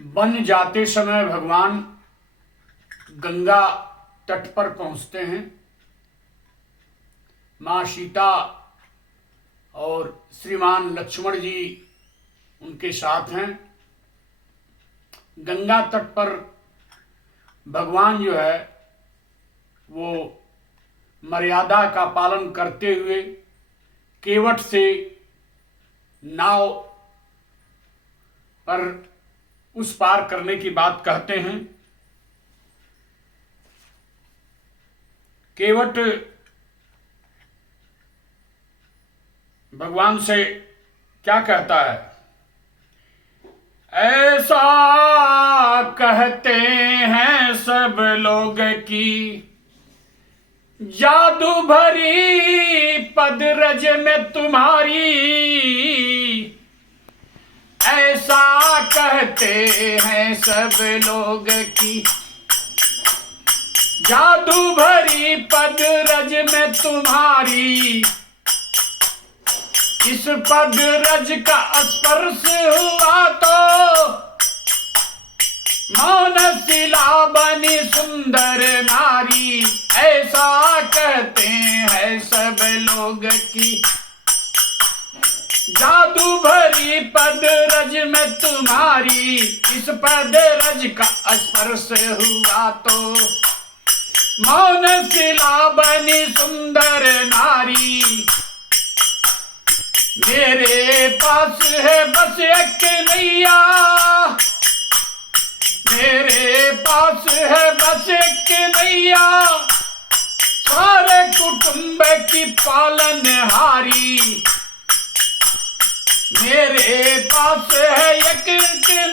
One जाते समय भगवान गंगा तट पर पहुंचते हैं। माँ सीता और श्रीमान लक्ष्मण जी उनके साथ हैं। गंगा तट पर भगवान जो है वो मर्यादा का पालन करते हुए केवट से नाव पर उस पार करने की बात कहते हैं। केवट भगवान से क्या कहता है? ऐसा कहते हैं सब लोग की जादू भरी पदरज में तुम्हारी। ऐसा कहते हैं सब लोग की जादू भरी पदरज में तुम्हारी। इस पदरज का स्पर्श हुआ तो मौन शिला बनी सुंदर नारी। ऐसा कहते हैं सब लोग की जादू भरी पदरज में तुम्हारी। इस पदरज का स्पर्श हुआ तो मौन शिला बनी सुंदर नारी। मेरे पास है बस एक नैया, मेरे पास है बस एक नैया, सारे कुटुंब की पालनहारी। मेरे पास है एक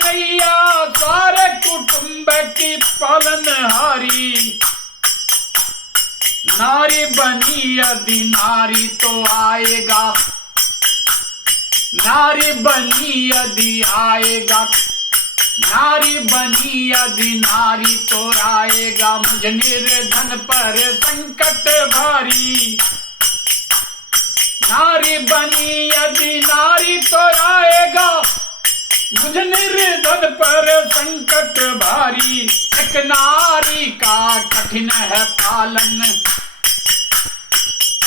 नैया, सारे कुटुंब की पालनहारी। नारी बनी यदि नारी तो आएगा, नारी बनी यदि आएगा, नारी बनी यदि नारी तो आएगा मुझ निर्धन पर संकट भारी। नारी बनी यदि नारी तो आएगा मुझ निर्धन पर संकट भारी। एक नारी का कठिन है पालन,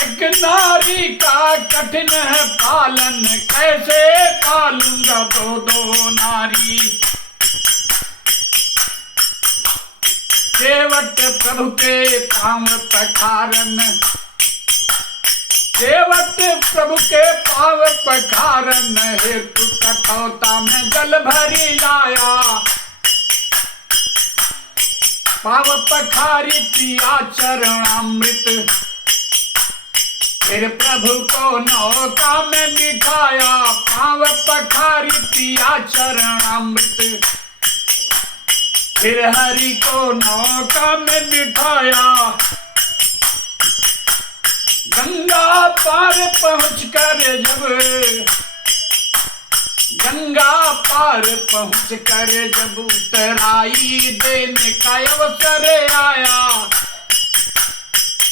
एक नारी का कठिन है पालन। कैसे पालूंगा दो दो नारी। केवट प्रभु के पांव पखारन, केवट प्रभु के पांव पखारन। हेतु कठौता में जल भरी लाया, पांव पखारी पिया चरणामृत। फिर प्रभु को नौका में बिठाया, पांव पखारी पिया चरणामृत। फिर हरि को नौका में बिठाया, गंगा पार पहुंचकर जब, गंगा पार पहुंचकर जब उतराई देने का अवसर आया।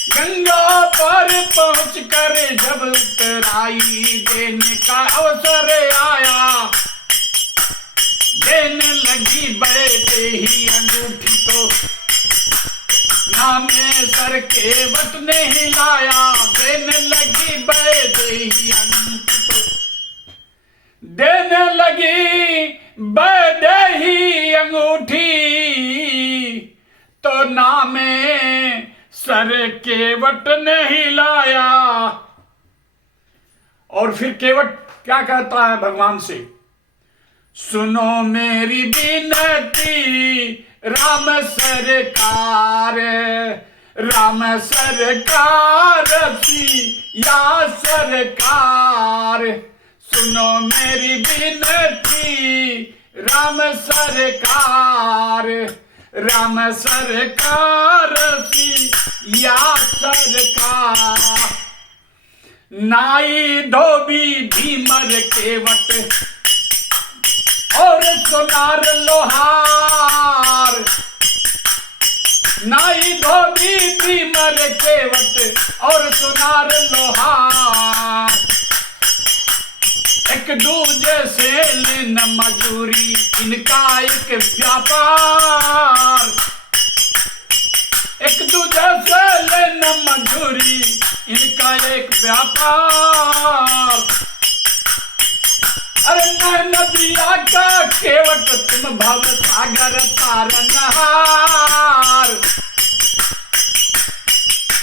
गंगा पार पहुंचकर जब उतराई देने का अवसर आया। देने लगी बैदेही अंगूठी तो नामे सर केवट ने हिलाया। देने लगी बैदेही अंगूठी तो, देने लगी बैदेही अंगूठी तो नामे सर केवट ने हिलाया। और फिर केवट क्या कहता है भगवान से? सुनो मेरी विनती राम सरकार, राम सरकार या सरकार। सुनो मेरी विनती राम सरकार, राम सरकार या सरकार। नाई धोबी भीमर केवट और सोनार लोहार। नाई धोबी भीमर केवट और सोनार लोहार। एक दूजे से लेना मजूरी, इनका एक व्यापार। एक दूजे से लेना मजूरी, इनका एक व्यापार। अरे मैं नदिया का केवट, तुम भव सागर तारनहार।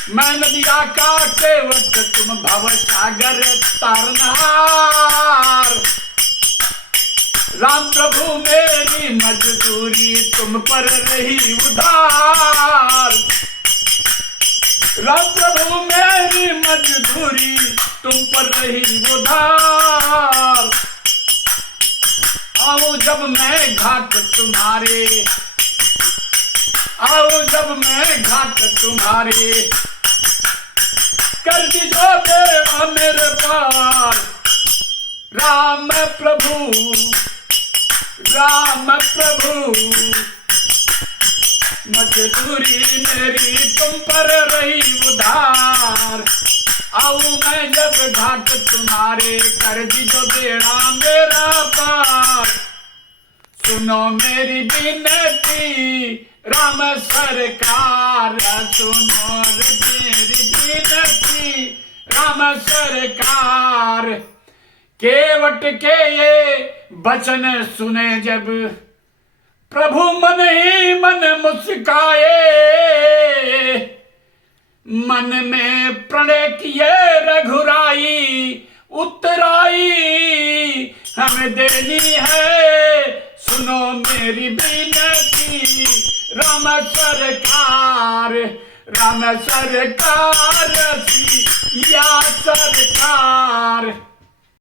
मैं नदिया का केवट, तुम भव सागर तारनहार। राम प्रभु मेरी मजदूरी, तुम पर रही उधार। राम प्रभु मेरी मजदूरी, तुम पर रही उधार। आओ जब मैं घाट तुम्हारे, आओ जब मैं घाट तुम्हारे, कर दीजो बेड़ा मेरे पार। राम प्रभु, राम प्रभु, मजदूरी मेरी तुम पर रही उधार। आऊं मैं जब घाट तुम्हारे, कर दीजो बेड़ा मेरा पार। सुनो मेरी विनती राम सरकार, सुनो मेरी विनती राम सरकार। केवट के ये वचन सुने जब, प्रभु मन ही मन मुस्काए। मन में प्रणय किए रघुराई, उत्तराई हमें देनी है। सुनो मेरी विनती राम सरकार, राम सरकार, या सरकार।